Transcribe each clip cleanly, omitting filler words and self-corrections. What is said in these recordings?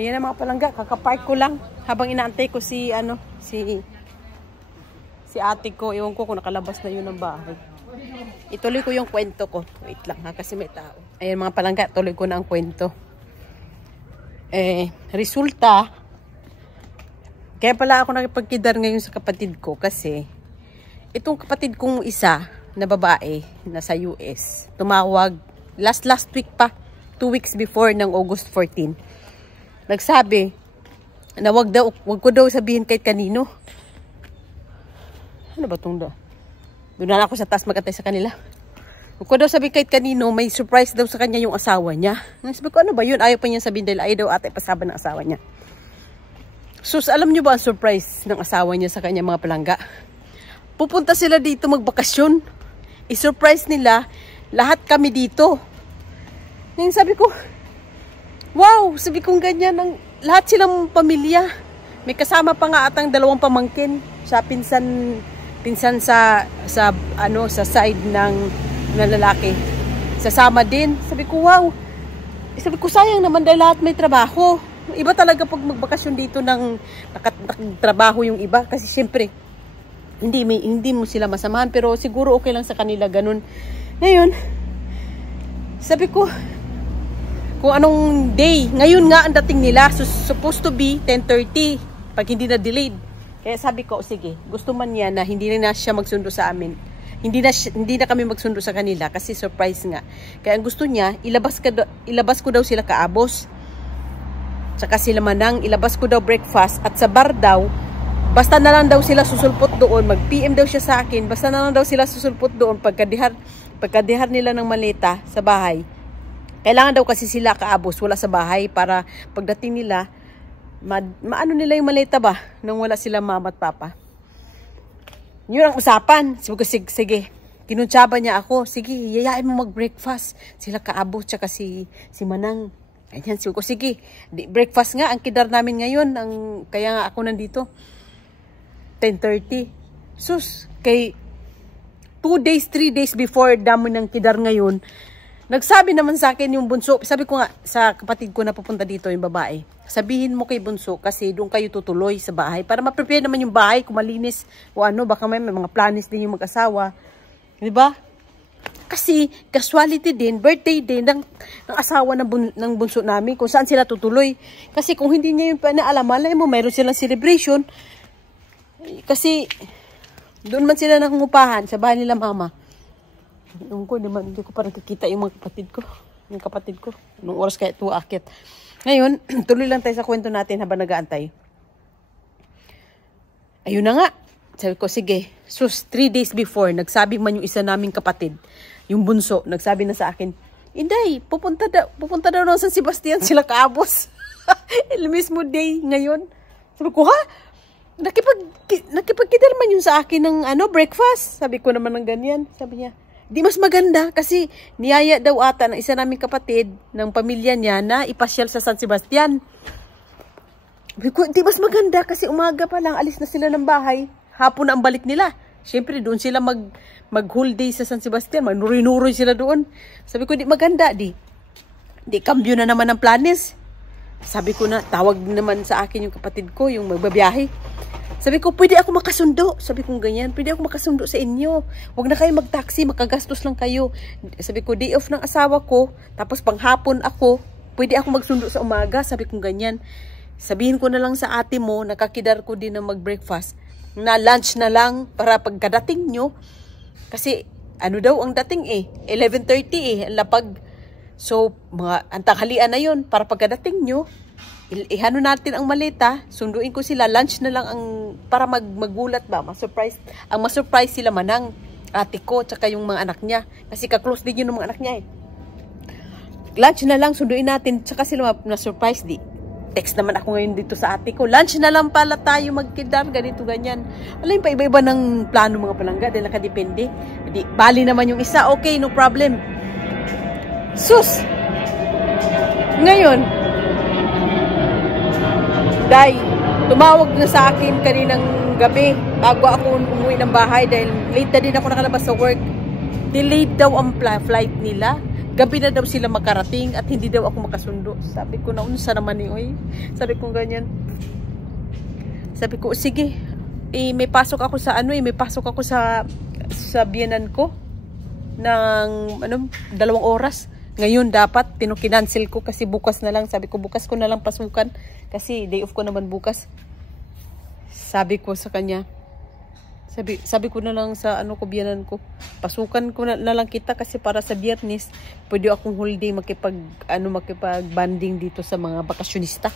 Ayan na mga palangga, kakapark ko lang habang inaantay ko si ate ko. Iwan ko kung nakalabas na yun ng bahay. Ituloy ko yung kwento ko. Wait lang ha, kasi may tao. Ayan mga palangga, tuloy ko na ang kwento. Resulta, kaya pala ako nakipagkidar ngayon sa kapatid ko kasi itong kapatid kong isa na babae na sa US, tumawag last week pa, 2 weeks before ng August 14. Nagsabi na wag ko daw sabihin kahit kanino. Ano ba itong da? Doon na ako sa taas magantay sa kanila. Wag ko daw sabihin kahit kanino, may surprise daw sa kanya yung asawa niya. Sabi ko, ano ba yun? Ayaw pa niya sabihin dahil ayaw daw ate pasaba ng asawa niya. Sus, alam niyo ba ang surprise ng asawa niya sa kanya mga palangga? Pupunta sila dito magbakasyon. I-surprise nila lahat kami dito. Ngayon sabi ko, wow, sabi kong ganyan, lahat silang pamilya. May kasama pa nga atang 2 pamangkin sa pinsan sa side ng lalaki. Sasama din. Sabi ko, wow. Sabi ko, sayang naman dahil lahat may trabaho. Iba talaga pag magbakasyon dito ng nakatrabaho yung iba. Kasi syempre, hindi mo sila masamahan. Pero siguro okay lang sa kanila ganun. Ngayon, sabi ko, kung anong day. Ngayon nga ang dating nila. So, supposed to be 10:30. Pag hindi na delayed. Kaya sabi ko, sige, gusto man niya na hindi na siya magsundo sa amin. Hindi na kami magsundo sa kanila kasi surprise nga. Kaya ang gusto niya, ilabas ko daw sila kaabos. Tsaka sila manang, ilabas ko daw breakfast. At sa bar daw, basta na lang daw sila susulpot doon. Mag-PM daw siya sa akin. Basta na lang daw sila susulpot doon. Pagkadihar nila ng maleta sa bahay. Kailangan daw kasi sila kaabos, wala sa bahay para pagdating nila, maano nila yung maleta ba nang wala sila mama at papa. Yun ang usapan. Sabi ko, sige. Kinuntsaba niya ako. Sige, yayain mo mag-breakfast. Sila kaabos, tsaka si Manang. Ayan, sabi ko, sige. Breakfast nga, ang kidar namin ngayon. Kaya nga ako nandito. 10:30. Sus, kay 2 days, 3 days before damo ng kidar ngayon, nagsabi naman sa akin yung bunso. Sabi ko nga sa kapatid ko na pupunta dito yung babae. Sabihin mo kay bunso kasi doon kayo tutuloy sa bahay. Para ma-prepare naman yung bahay kung malinis o ano. Baka may mga planis din yung mag-asawa. Diba? Kasi casualty din, birthday din ng asawa ng bunso namin. Kung saan sila tutuloy. Kasi kung hindi niya yung panaalam, malay mo mayroon silang celebration. Kasi doon man sila nangungupahan sa bahay nila mama. Hindi ko pa nakikita yung mga kapatid ko. Nung oras kaya ito akit. Ngayon, tuloy lang tayo sa kwento natin habang nag-aantay. Ayun na nga. Sabi ko, sige. Sus, 3 days before, nagsabi man yung isa naming kapatid, yung bunso, nagsabi na sa akin, Inday, pupunta daw ng San Sebastian sila kaabos. El mismo day ngayon. Sabi ko, ha? Nakipagkidal man yun sa akin ng breakfast. Sabi ko naman ng ganyan. Sabi niya, di mas maganda kasi niyaya daw ata ng isa naming kapatid ng pamilya niya na ipasyal sa San Sebastian. Di mas maganda kasi umaga pa lang alis na sila ng bahay. Hapon na ang balik nila. Siyempre doon sila mag-whole day sa San Sebastian. Manuroy-nuroy sila doon. Sabi ko di maganda. Di kambyo na naman ang planes. Sabi ko na tawag naman sa akin yung kapatid ko yung magbabiyahe. Sabi ko, pwede ako makasundo. Sabi ko ganyan, pwede ako makasundo sa inyo. Huwag na kayo mag-taxi, makagastos lang kayo. Sabi ko, day off ng asawa ko, tapos panghapon ako, pwede ako magsundo sa umaga. Sabi ko ganyan. Sabihin ko na lang sa ate mo, nakakidar ko din na mag-breakfast, na lunch na lang para pagkadating nyo. Kasi, ano daw ang dating 11:30 ang lapag. So, ang tanghalian na yun, para pagkadating nyo, ihano natin ang maleta, sunduin ko sila, lunch na lang para magulat ba, ang ma-surprise sila manang, ate ko, tsaka yung mga anak niya. Kasi ka-close din yun ng mga anak niya Lunch na lang, sunduin natin, tsaka sila na-surprise di. Text naman ako ngayon dito sa ate ko, lunch na lang pala tayo magkidar, ganito, ganyan. Alam pa iba-iba ng plano mga palangga, dahil nakadepende. Bali naman yung isa, okay, no problem. Sus! Ngayon, tumawag na sa akin kaninang gabi bago ako umuwi ng bahay dahil late na din ako nakalabas sa work. Delayed daw ang flight nila. Gabi na daw sila makarating at hindi daw ako makasundo. Sabi ko na unsa naman oy. Sabi ko ganyan. Sabi ko sige, may pasok ako sa may pasok ako sa biyanan ko ng 2 oras. Ngayon dapat kincancel ko kasi bukas na lang. Sabi ko bukas ko na lang pasukan kasi day off ko naman bukas. Sabi ko sa kanya, sabi ko na lang sa biyanan ko, pasukan ko na lang kita kasi para sa Biyernes pwede akong holiday makipag-banding dito sa mga bakasyonista.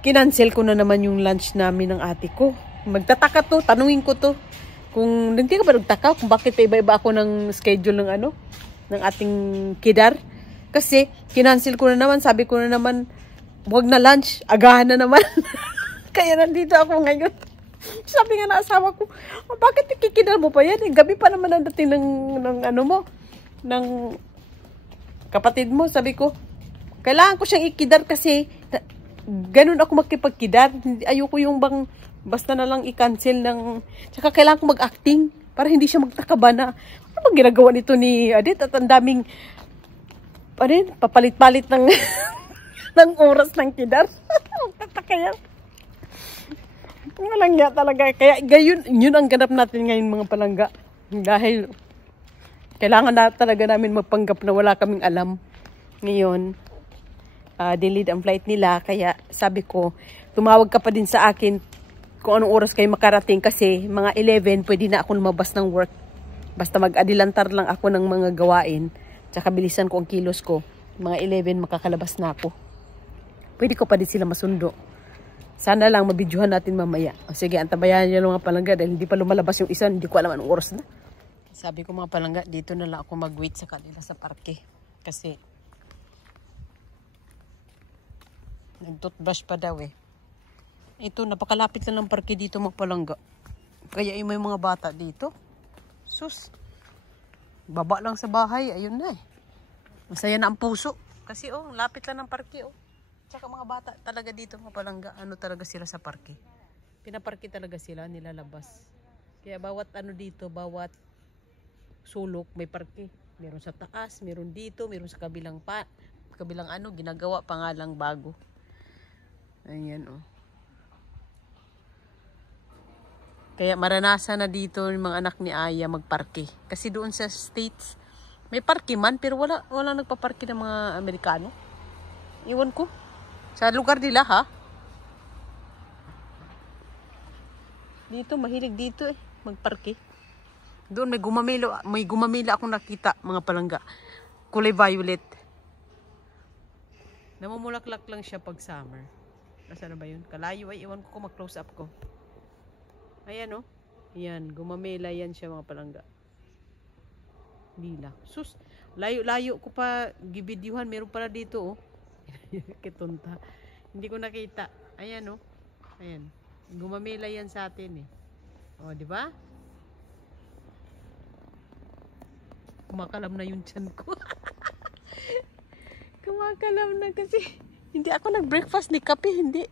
Kinancel ko na naman yung lunch namin ng ate ko. Magtataka to, tanungin ko to. Kung hindi ka ba nagtaka kung bakit iba-iba ako ng schedule ng ating kidar. Kasi, kinancel ko na naman. Sabi ko na naman, huwag na lunch. Agahan na naman. Kaya nandito ako ngayon. Sabi nga na asawa ko, bakit ikikidar mo pa yan? Gabi pa naman ang dating ng kapatid mo. Sabi ko, kailangan ko siyang ikidar kasi ganun ako makipagkidar. Ayoko yung basta na lang i-cancel tsaka kailangan ko mag-acting para hindi siya magtaka ba na ano bang ginagawa nito ni Adit at ang daming papalit-palit ng ng oras ng kidar. Magtataka yan. Walang nga talaga. Kaya yun ang ganap natin ngayon mga palangga. Dahil kailangan na talaga namin magpanggap na wala kaming alam. Ngayon, delayed ang flight nila. Kaya sabi ko, tumawag ka pa din sa akin kung anong oras kayo makarating kasi mga 11 pwede na ako lumabas ng work. Basta mag-adilantar lang ako ng mga gawain. Tsaka bilisan ko ang kilos ko. Mga 11 makakalabas na ako. Pwede ko pa din sila masundo. Sana lang mabidyohan natin mamaya. O sige, antabayan niyo mga palangga dahil hindi pa lumalabas yung isa. Hindi ko alam anong oras na. Sabi ko mga palangga, dito na lang ako mag-wait sa kanila sa parke. Kasi nag-toothbrush pa daw eh. Ito, napakalapit lang ng parke dito mga palangga. Kaya may mga bata dito. Sus. Baba lang sa bahay. Ayun na eh. Masaya na ang puso. Kasi lapit lang ng parke Tsaka mga bata talaga dito mga palangga. Talaga sila sa parke. Pinaparke talaga sila, nilalabas. Kaya bawat dito, bawat sulok may parke. Meron sa taas, meron dito, meron sa kabilang ginagawa pa nga lang bago. Ayan Kaya maranasan na dito yung mga anak ni Aya magparke. Kasi doon sa States, may parke man, pero wala nagpaparke ng mga Amerikano. Iwan ko. Sa lugar nila, ha? Dito, mahilig dito magparke. Doon may gumamela akong nakita, mga palangga. Kulay violet. Namumulaklak lang siya pag summer. Nasaan na ba yun? Kalayo ay iwan ko mag-close up ko. Ayan Ayan, gumamela yan siya mga palangga. Lila. Sus, layo-layo ko pa gibidyuhan. Meron pala dito Kitunta. Hindi ko nakita. Ayan Ayan. Gumamela yan sa atin di ba? Kumakalam na yung tiyan ko. Kumakalam na kasi hindi ako nag-breakfast ni kape, hindi.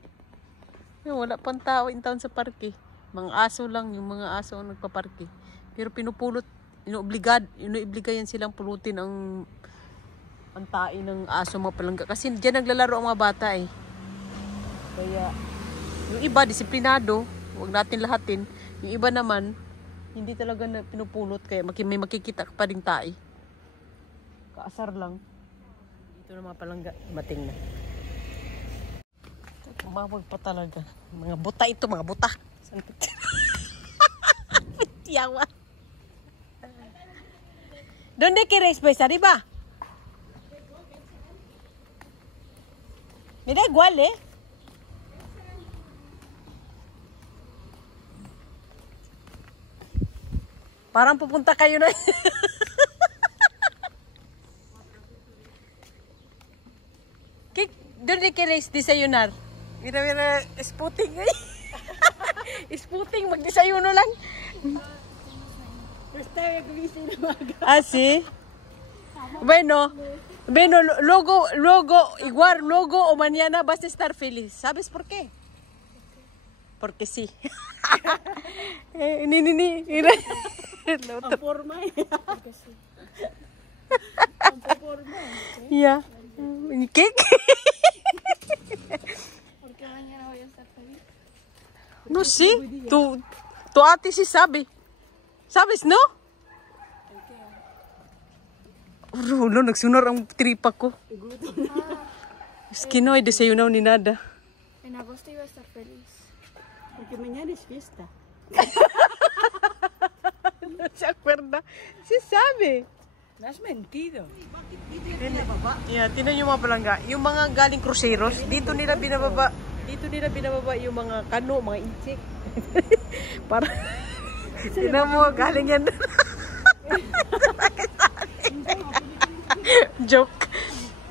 Wala pang tao in town sa parke. Mga aso lang, yung mga aso ang nagpaparke. Pero pinupulot, inobliga yan silang pulutin ang tain ng aso mga palangga. Kasi dyan naglalaro ang mga bata Kaya, yung iba, disiplinado, huwag natin lahatin. Yung iba naman, hindi talaga na pinupulot. Kaya may makikita pa rin tae. Kaasar lang. Dito na mga palangga, mating na. Tumawag pa talaga. Mga buta ito, mga buta. Tiyawa. ¿Dónde queréis pues? ¿Arriba? Me da igual, Parang pupunta kayo na. ¿Dónde queréis desayunar? Mira, Sputing Sputing, magdesayuno lang. Sí. Bueno, luego, igual, luego o mañana vas a estar feliz. ¿Sabes por qué? Porque sí. Ini. Ang forma eh. Porque sí. Ang forma. Yeah. Cake? Porque mañana voy a estar feliz. No, sí. Tu ate sí sabe. ¿Sabes, no? Rulo, nagsunar ang tripa ko. Es que no hay desayuno ni nada. En agosto iba a estar feliz. Porque mañana es fiesta. No se acuerda. Sí sabe. Me has mentido. Yeah, tinan yung mga palangga. Yung mga galing cruceros, dito nila binababa. Dito nila binababa yung mga kano, mga inchik. Para, tinan mo, galing yan. Joke.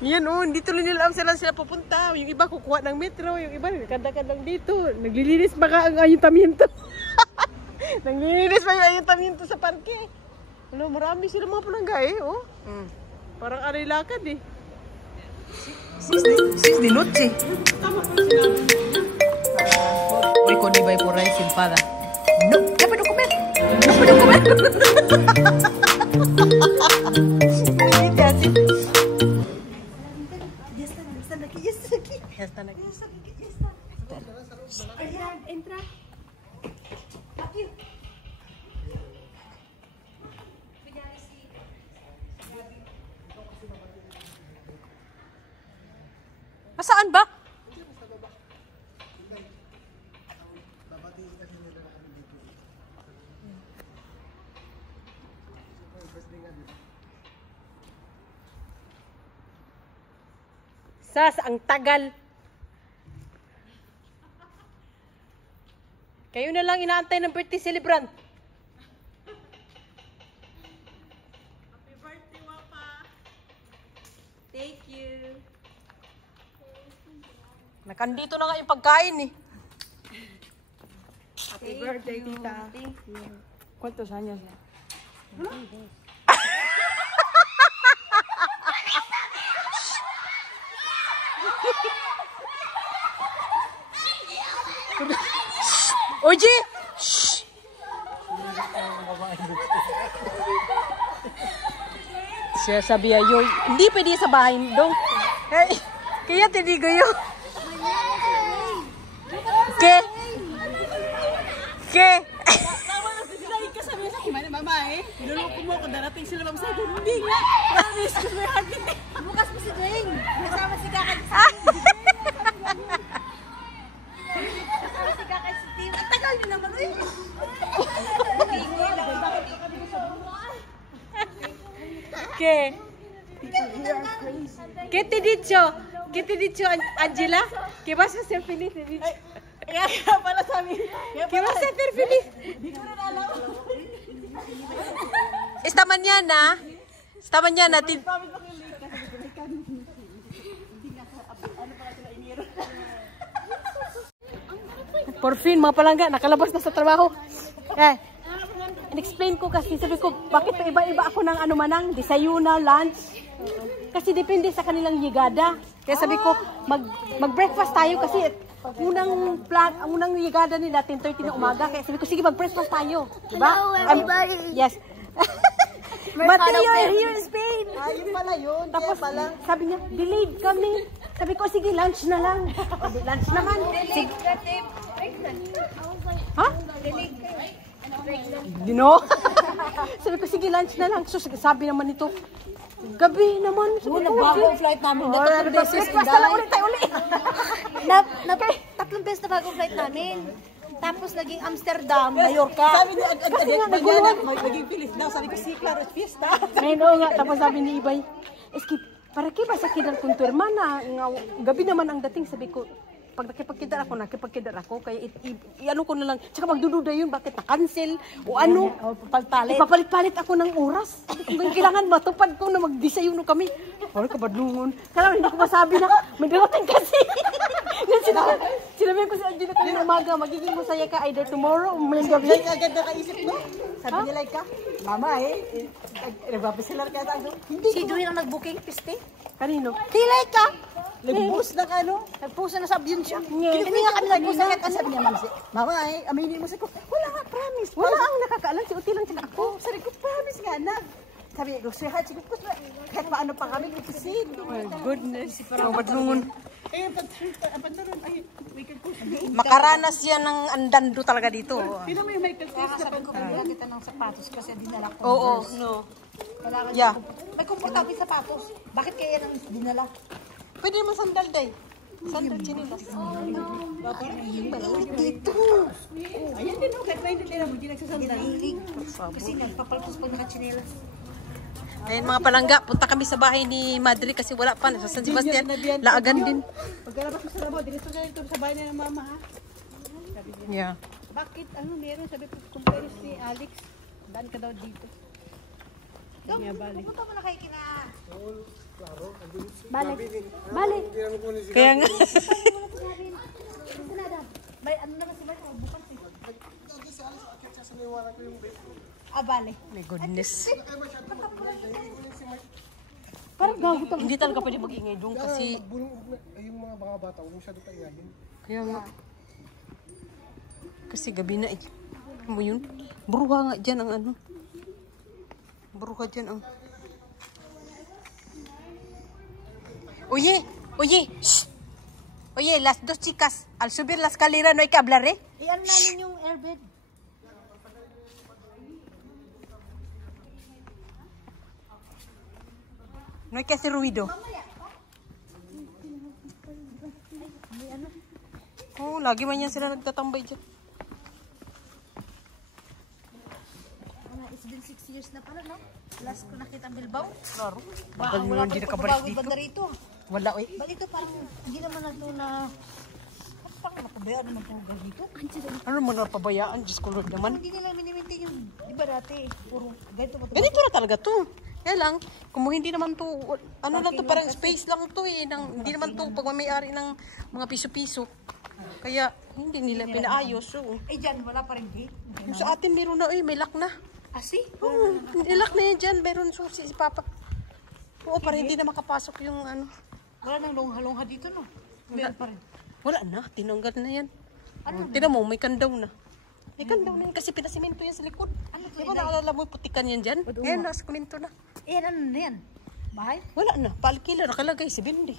Yan dito nila sila pupunta. Yung iba kukuha ng metro, yung iba kada-kada lang dito. Naglilinis pa ka ang ayuntamiento. Naglilinis pa yung ayuntamiento sa parke. Ano, marami sila mga palangga Parang aray lakad eh. 6 de noche. Hoy con iba por ahí sin pada. No puedo comer. No puedo comer. Ya están aquí. Entra. Saan ba? Sas, ang tagal. Kayo na lang inaantay ng birthday celebrant. Happy birthday, Wapa. Thank you. Nakandito na nga yung pagkain eh. Happy birthday, tita. Thank you. ¿Cuántos años? Oye! Shh! Siya sabi yun, hindi pwede sa bahay dong. Hey, kaya tinigo yun. ¿Qué? ¿Qué? Tama na sila yung kasabi sa akin, mama niluloko mo ako, darating sila mama sabi, hindi nga. Promise, gusto mo yung Bukas pa si Jane. Kasama si Kakay. Kasama si Kakay si Tim. Ang tagal nyo naman eh. ¿Qué? ¿Qué te he dicho? ¿Qué te he dicho, Angela? Que vas a ser feliz, te he dicho. Kaya pala sabi. Que vas a ser feliz. Hindi ko na alam. Esta mañana, por fin, mga palangga, nakalabas na sa trabaho. In-explain ko kasi, sabi ko, bakit pa iba-iba ako ng ano manang, desayuna, lunch. Kasi depende sa kanilang yigada. Kaya sabi ko, mag-breakfast tayo kasi ang unang yigada nila, 10:30 na umaga. Kaya sabi ko, sige, mag-breakfast tayo. Diba? Hello, everybody. Yes. Mateo, here in Spain. Ayun pala yun. Tapos, sabi niya, delayed kami. Sabi ko, sige, lunch na lang. O, lunch naman. Sige. Ha? No? Sabi ko, sige, lunch na lang. So, sabi naman ito, gabi naman. Sabi ko, Bagong flight namin. Tatlong beses breakfast na lang ulit tayo ulit. Tatlong beses na bagong flight namin. Tapos naging Amsterdam, Mallorca. Sabi niya, naging Pilis daw. Sabi ko, si Claro, es fiesta. Ngayon, oo nga. Tapos sabi ni Ibay, eski, para kaya ba sa kidal kong tu hermana? Gabi naman ang dating. Sabi ko, pag nakipagkidar ako, kaya i-ano ko na lang. Tsaka magdududa yun, bakit na-cancel? O ano? Ipapalit-palit ako ng oras. Kung kailangan matupad ko na mag-desayuno kami. Parang kabadlungon. Kaya hindi ko masabi na, may darating kasi. Sinabi ko si Angela kanina umaga, magiging masaya ka either tomorrow o maling gabi. Yan agad nakaisip mo. Sabi niya like ka, mama nagpapasilar ka tayo. Si Dwayne ang nag-booking, piste. Kanino? Kilay ka! Nag-post na ka, no? Nagpuso na sa yun siya. Hindi nga kami nagpuso. Kaya sabi niya, Ma'am, Mama, aminin mo sa ko. Wala nga, promise. Wala ang nakakaalam. Si Uti lang sila ako. Sabi ko, promise nga, anak. Sabi ko, sweetheart, siguro ko, kahit paano pa kami, itisin. Oh my goodness. Oh, badlungon. Eh, pantalon, ay, may kagkus. Makaranas yan ng andando talaga dito. Pino mo yung may kagkus na sabi ko, wala kita ng sapatos kasi dinala ko. Oo, no. Wala ka Yeah. may komportable sapatos. Bakit kaya yan ang dinala? Pwede naman sandal, day. Sandal, chinilas. Dito. Ayan din, no? Kahit na hindi nila mo, hindi nagsasandal. Hilig. Kasi nagpapaltos pag nakachinelas. Ayan mga palangga, punta kami sa bahay ni Madre kasi wala pa. Sa San Sebastian, laagan din. Pagkalabas mo sa labo, dito na ito sa bahay na ng mama, ha? Yeah. Bakit? Ano meron? Sabi ko, compare si Alex. Daan ka daw dito. Sabi niya, balik. Pumunta mo na kayo kina... Balik! Kaya nga. May ano naman si Marco, bukas eh. Bale. My goodness. Parang gago to. Hindi talaga pwede mag-ingay doon kasi... Yung mga bata, huwag masyado tayo. Kaya nga. Kasi gabi na eh. Ano mo yun? Bruha nga dyan ang ano. Bruha dyan ang... Oye! Oye! Shh! Oye, las dos chicas, al subir la escalera no hay que hablar, ¿eh? Iyan namin yung airbed. No hay que hacer ruido. Oh, lagi man yan sila nagtatambay dyan. It's been 6 years na pala, no? Last ko nakita ang Bilbao. Klaro. Baka wala Hindi pa nakabalik pagpapagod dito. banda rito. Wala eh. Balik ito parang hindi naman nato na... Parang napabayaan naman po dito. Ano mo na pabayaan? Diyos ko Lord naman. Hindi nila miniminti yung... Di ba dati? Puro ganito ba ito? Ganito na talaga to. Kaya lang, kung hindi naman to, ano lang to, parang space lang to eh. Hindi naman to pagmamayari ng mga piso-piso. Kaya hindi nila pinaayos. So. Eh dyan, wala pa rin gate. Yung sa atin meron na may lock na. Asi? Oo, nilak na yan dyan. Meron susi si Papa. Oo, para hindi na makapasok yung ano. Wala nang longha-longha dito, no? Meron pa rin. Wala na, tinanggal na yan. Tignan mo, may kandaw na. May kandaw na yan kasi pinasimento yan sa likod. Ano to, Di ba naalala mo yung putikan yan dyan? Ngayon, nasa komento na. Eh, ano na yan? Bahay? Wala na, paalkila, nakalagay si Bindi.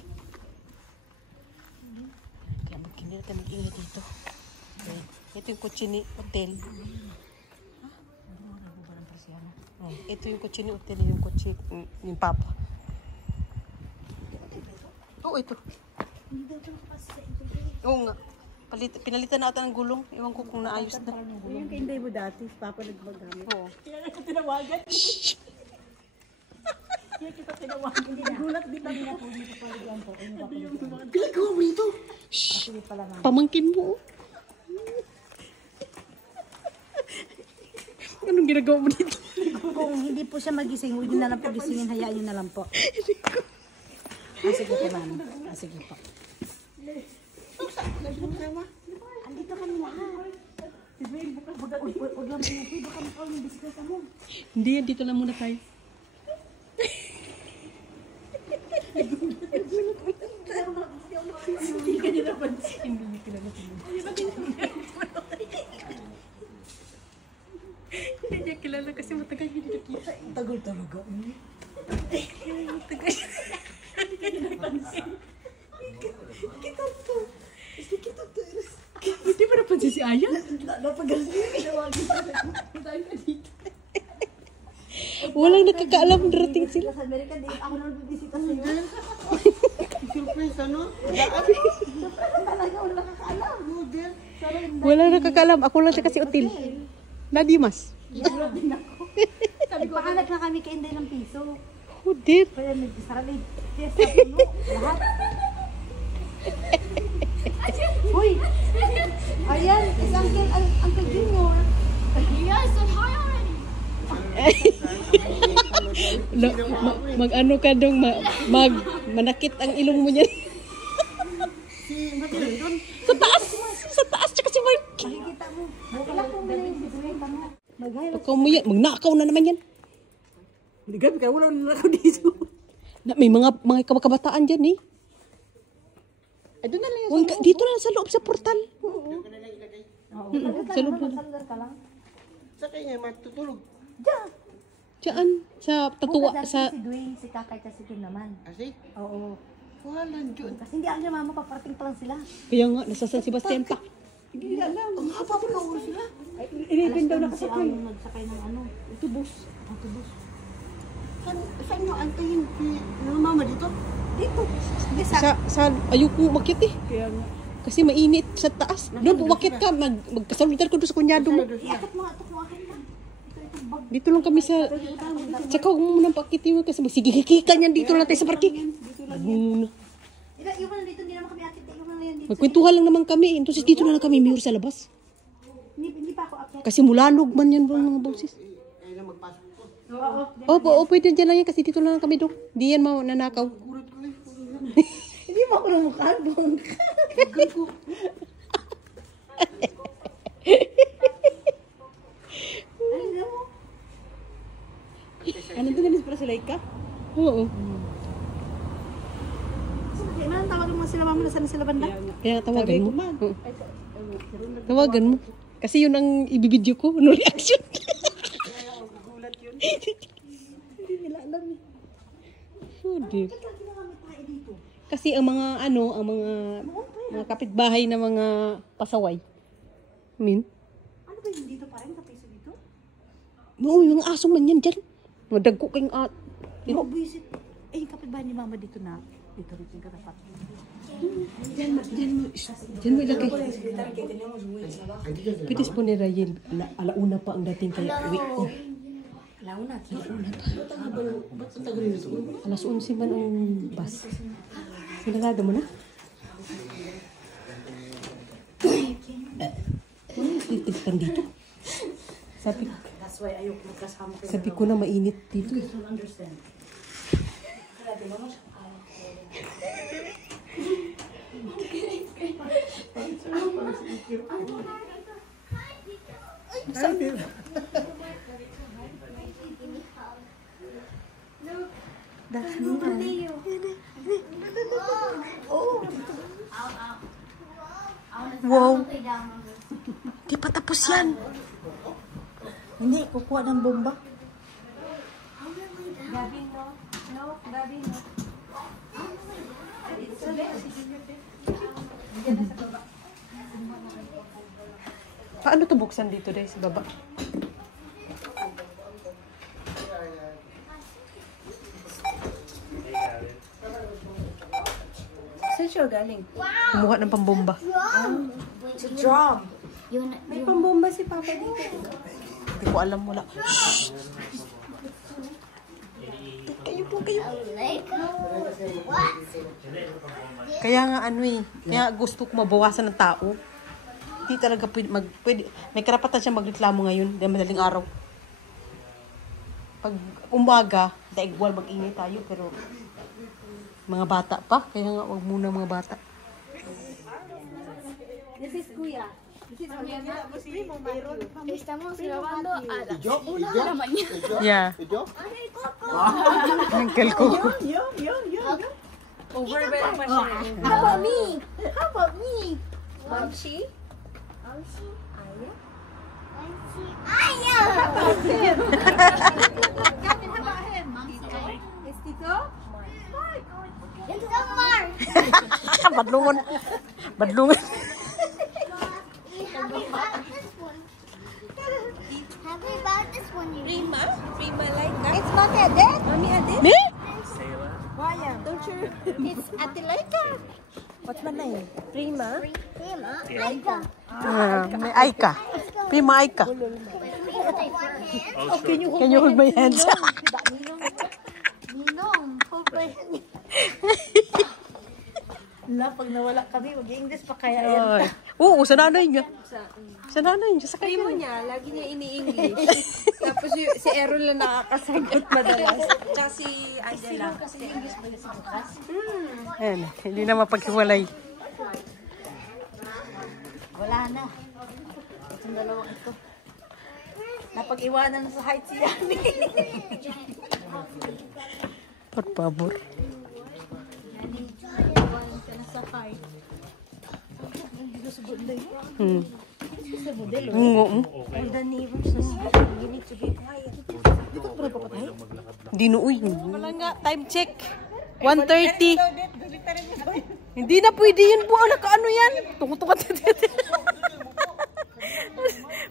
Kaya hindi natin mag-ingay dito. Okay. Ito yung kutsini hotel. Oh, ito yung kutsini hotel, yung kutsi yung Papa. Oo, ito. Oo nga. Pinalitan natin ang gulong. Ewan ko kung naayos na. Yung kainday mo dati, Papa nagmagamit. Oo. Kaya kita tinawagan. Kaya kita tinawagan. Gulat din namin ako dito pala dyan po. Ginagawa mo dito? Shhh! Pamangkin mo. Anong ginagawa mo dito? Kung hindi po siya magising, huwag na lang po gisingin, hayaan nyo na lang po. Sige po, mama. Sige po. Andito kami lahat. Huwag lang po yung baka makaw yung bisikleta mo. Hindi, dito lang muna tayo. Hindi ka nila pansin. Hindi ka nila pansin. Hindi niya kilala kasi matagal hindi nakita. Tagal talaga. Matagal. Hindi ka nila pansin. Kita to. Kita to. Hindi pa napansin si Aya? Walang nakakaalam darating sila. Sa Amerika, di ako nang bibisita sa iyo. Surprise, ano? Talaga, wala nakakaalam. Walang nakakaalam. Ako lang siya kasi util. Nadimas. Ipahanap na kami kay Inday ng piso. Oh, dear. Kaya nag-sarali. Fiesta puno. Lahat. Uy! Ayan, is Uncle Junior. Yes, and hi already. Mag-ano ka dong, manakit ang ilong mo niyan. Sa taas! Sa taas, tsaka si Mark. Makikita mo. Wala po mo na yung bisikleta mo. Pagka mo yan, magnakaw na naman yan. Hindi gabi ka, wala na ako dito. May mga kabataan dyan eh. Ay, doon na lang Dito na sa loob sa portal. Sa loob na. Sandal ka lang. Sa kanya, matutulog. Diyan. Sa tatuwa. Sa... Si Dwayne, si Kakay, at si Kim naman. Kasi, Oo. walang Diyon. Kasi hindi alam niya mama, paparating pa lang sila. Kaya nga, nasa San Sebastian pa. Hindi na alam. Ang haba pa ulo sila. Ay, 11 daw Si nakasakay. Ang nagsakay ng ano. Autobus. Saan nyo antayin si mama dito? Dito. Hindi Sa ayoko umakyat eh. Kaya nga. Kasi mainit sa taas. Doon, umakyat ka. Magkasalutan ko doon sa kunyado mo. Iakit mo nga ito, kumakin lang. Dito lang kami sa... Tsaka huwag mo munang pakitin mo kasi magsigigikika niyan dito lang tayo sa parking. Muna. Iwan na dito, hindi naman kami akit. Iwan na yan dito. Magkwentuhan lang naman kami. Entonces dito na lang kami mayor sa labas. Hindi pa ako akit. Kasi mulanog man yan ba mga boses. Ay na magpasok ko. Oo. Opo, pwede dyan lang yan kasi dito lang kami doon. Di yan nanakaw. Kurit ko eh. Hindi mo ako ng mukha, bong. Ano doon na para sa Laika? Oo. Hindi man, tawagin mo sila mama na saan sila banda. Kaya tawagan mo. man. Oo. Tawagan mo. Kasi yun ang ibibideo ko. No reaction. Hindi nila alam eh. Oh, dear. Lagi na kami tayo dito. Kasi ang mga ang mga kapitbahay na mga pasaway. Ano ba yung dito pa rin? Kapiso dito? Oo, yung aso man yan dyan. Madagko kayong Pero visit. Eh, yung kapitbahay ni mama dito na. Dito rin yung katapat. Diyan mo ilagay. Pitis po ni Ryan. Alauna pa ang dating kaya uwi. Alauna. Alas 11 man ang bus. Sinagado mo na? Titigpan dito. That's why ayok magkasama kayo. Sabi ko na mainit dito. I don't understand. Wow. Di pa tapos yan. Hindi, kukuha ng bomba. Paano to buksan dito dahil sa baba? Saan siya galing? Kumuha ng pambomba. It's a drum. May pambomba si Papa dito. Hindi ko alam wala. Shh! Kayo. Kaya nga kaya gusto ko mabawasan ng tao. Hindi talaga pwede, may karapatan siya magreklamo ngayon dahil madaling araw. Pag umaga, daigwal mag-ingay tayo pero mga bata pa, kaya nga wag muna mga bata. This is Kuya. This is Kuya. Estamos grabando a las Idyo? una de la mañana. Yeah. Idyo? Uncle Coco. Overwhelmed pa siya. How about me? How about me? Mamshi? Aya! Is Tito? It's Omar! Badlungon. Happy about this one. Happy about this one. Prima? Prima like that? It's Mami Ade. Mami Ade? Me? Don't you? It's Ate Laika. What's my name? Prima? Prima Aika. May Aika. Prima Aika. Can Can you hold my hands? Ninong, hold my hand. Pag nawala kami, mag-English pa kaya yan. Ay. Oo, sa nanay niya. Sa nanay niya. Sa Kaya mo kanya. niya, lagi niya ini-English. Tapos si Errol lang nakakasagot madalas. Tsaka si Angela. Kasi English ba sa bukas? Ayan, hindi na mapaghiwalay. Wala na. Itong dalawang ito. Napag-iwanan sa height si Yani. Por favor. Dinuoy. Wala nga, time check. 1:30. Hindi na pwede yun po. Nakaano yan? Tungutungat.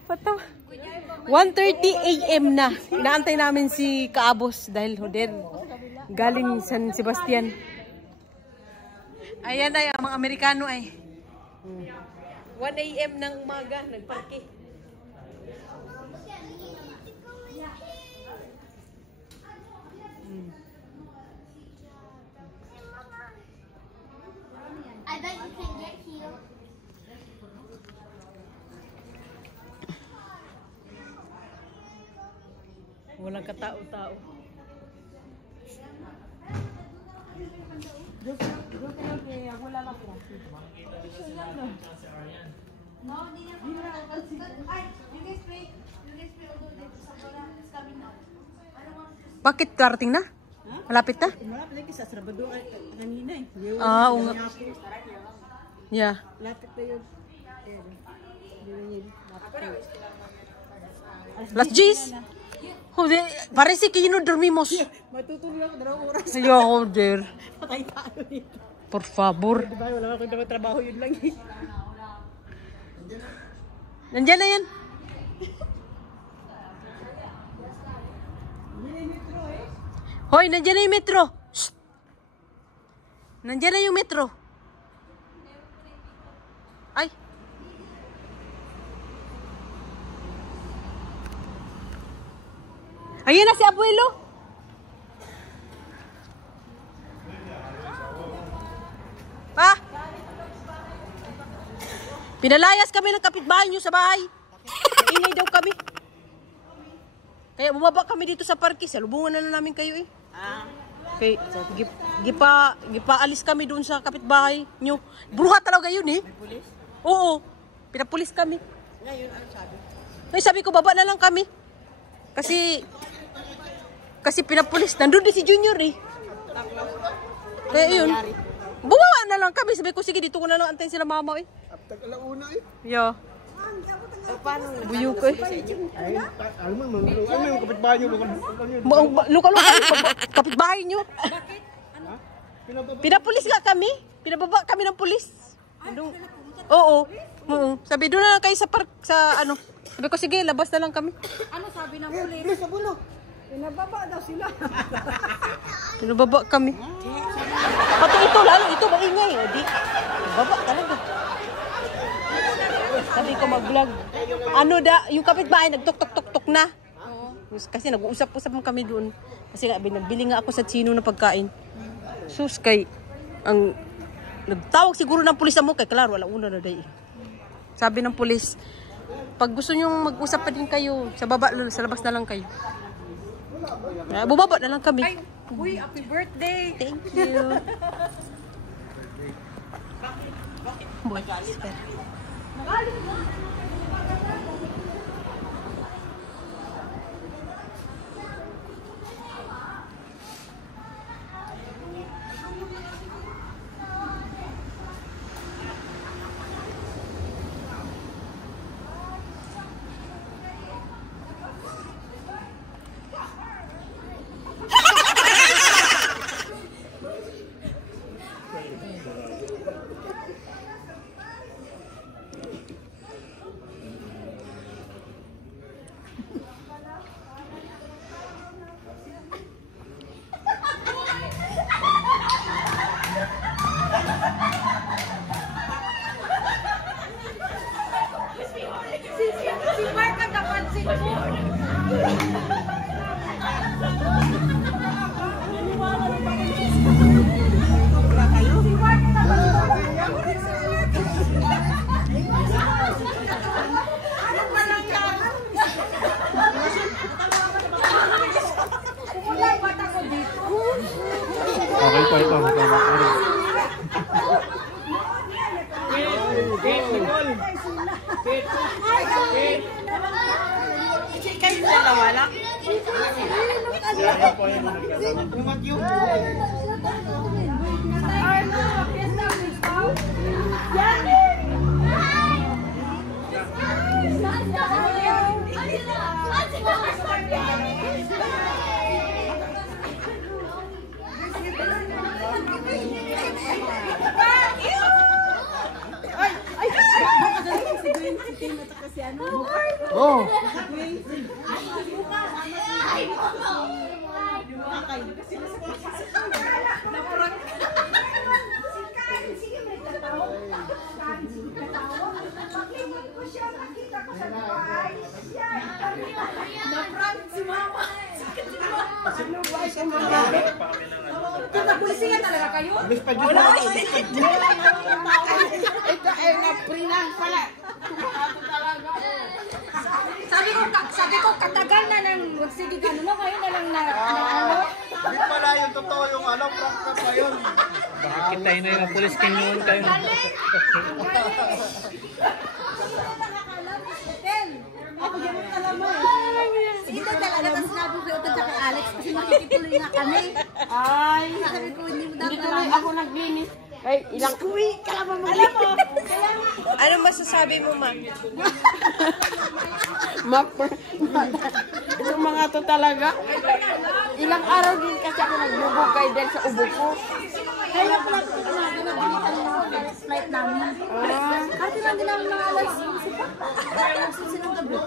Pataw. 1:30 AM na. Inaantay namin si Kaabos dahil hoder. Galing San Sebastian. Ayan ay, ang mga Amerikano ay. 1 AM ng umaga, nagparke. I bet you can get here. Walang katao-tao. Bakit karating na? Malapit na? Malapit lagi sa Sabado kanina eh. Ah, oo nga. Yeah. Lapit na yun. Las G's? Joder, parece que no dormimos. Matutulog ako 2 oras. Yo, joder. Patay tayo dito. Por favor. Diba, wala akong dapat trabaho yun lang eh. Nandiyan na yan. Hoy, nandiyan na yung metro. Shh. Nandiyan na yung metro. Ay. Ayun na si Abuelo. Pa? Pinalayas kami ng kapitbahay nyo sa bahay. Ingay daw kami. Kaya bumaba kami dito sa parke. Salubungan na namin kayo eh. Okay, gipaalis kami doon sa kapitbahay nyo. Bruha talaga yun eh. Pulis? Oo. Pinapulis kami. Ngayon, ano sabi? Ay, sabi ko, baba na lang kami. Kasi pinapulis. Nandun din si Junior eh. Kaya yun. Bumaba na lang kami. Sabi ko, sige, dito ko na lang antayin sila mama eh. Aptag alauna eh. Yeah. Buyo ko eh. Alam mo, ano yung kapitbahay nyo? Luka-luka. Kapitbahay nyo. Pinapulis nga kami. Pinababa kami ng pulis. Oo. Sabi, doon na lang kayo sa park, sa ano. Sabi ko, sige, labas na lang kami. Ano sabi ng pulis? Bilis sa bulo. Pinababa daw sila. Pinababa kami. Pati ito, lalo ito, maingay. O di, baba talaga. Sabi ko mag-vlog. Ano da, yung kapitbahay, nagtok-tok-tok-tok na. Kasi nag-uusap-usap kami doon. Kasi nga, bili nga ako sa Chino na pagkain. Sus, kay, ang, nagtawag siguro ng pulis mo, kay klaro, wala una na day. Sabi ng pulis, pag gusto nyo mag-usap pa din kayo, sa baba, sa labas na lang kayo. Bubaba na lang kami. Ay, uy, happy birthday! Thank you. Boy, Si Mark ang napansin mo! Okay pa ito. Kayo dalawa lang? Oh. Nakulisingan talaga kayo? Miss pa dyan na. Ito ay naprinan pala. Sabi ko katagal na nang magsige ka no, kayo na lang na ano. Hindi pala yung totoo yung ano, prank ka pa yun. Bakit tayo na yung pulis kinuon tayo? Ito talaga, tapos sinabi ko ito sa kay Alex kasi makikituloy na kami. Ay, Sabi ko, hindi mo hindi dapat tuloy ako naglinis. Ay, ilang alam mo. Ano masasabi mo, ma? Itong mga to talaga. Ilang araw din kasi ako nagbubukay dahil sa ubo ko. Kaya pala ito na, nagbilitan ng mga flight namin. Kasi lang din namin mga alas 11 pa. Alas 11 ng gabi.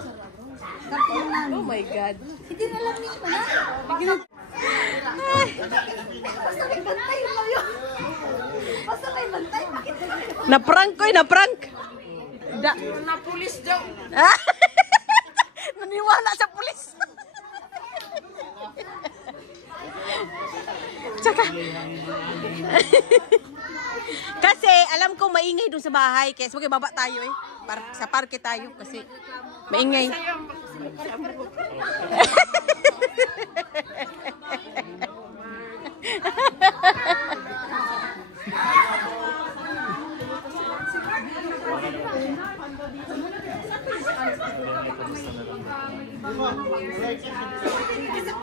Kasi lang namin. Oh my God. Hindi na lang nito na. Basta may bantay mo yun. Basta may bantay. Na-prank ko, na-prank. Na pulis daw. Naniwala sa pulis. Tsaka. Kasi alam ko maingay doon sa bahay. Kaya sabagay baba tayo eh. Sa parke tayo kasi maingay.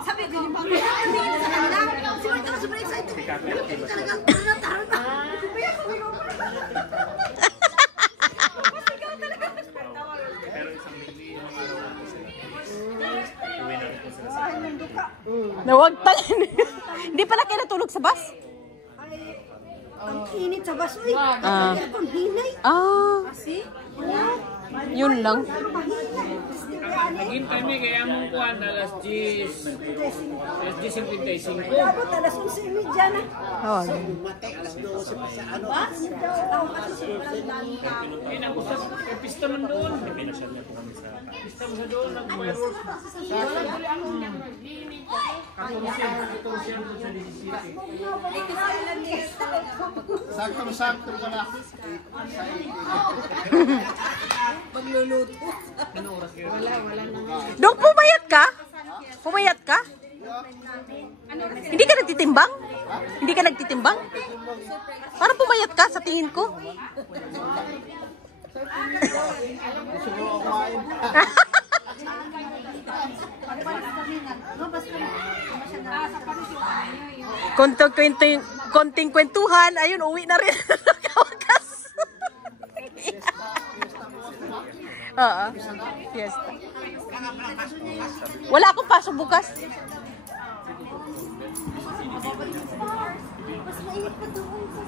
Sabi ko, hindi na sa kanila. Siguro ito, super excited. Talagang, tarot na. Nawagtan. Hindi pala kayo natulog sa bus? Ang init sa baso eh. Ang hinay. Yun lang. Naging kami kaya mong kuhan alas 10. Alas 10:55. Dapat alas 11:30 na. Oh. Pinag-usap kay Pista man doon. Pinasyal niya po kami sa Pista mo sa doon. Nag-fireworks. Wala tuloy ako niyang naglinis. Katong siya doon sa 17. Sakto ka na. Magluluto. Dok, pumayat ka? Pumayat ka? Hindi ka nagtitimbang? Hindi ka nagtitimbang? Parang pumayat ka sa tingin ko. Konting kwentuhan, ayun, uwi na rin. Kawakas. Oo. Fiesta. Wala akong pasok bukas. Mas mainit pa doon sa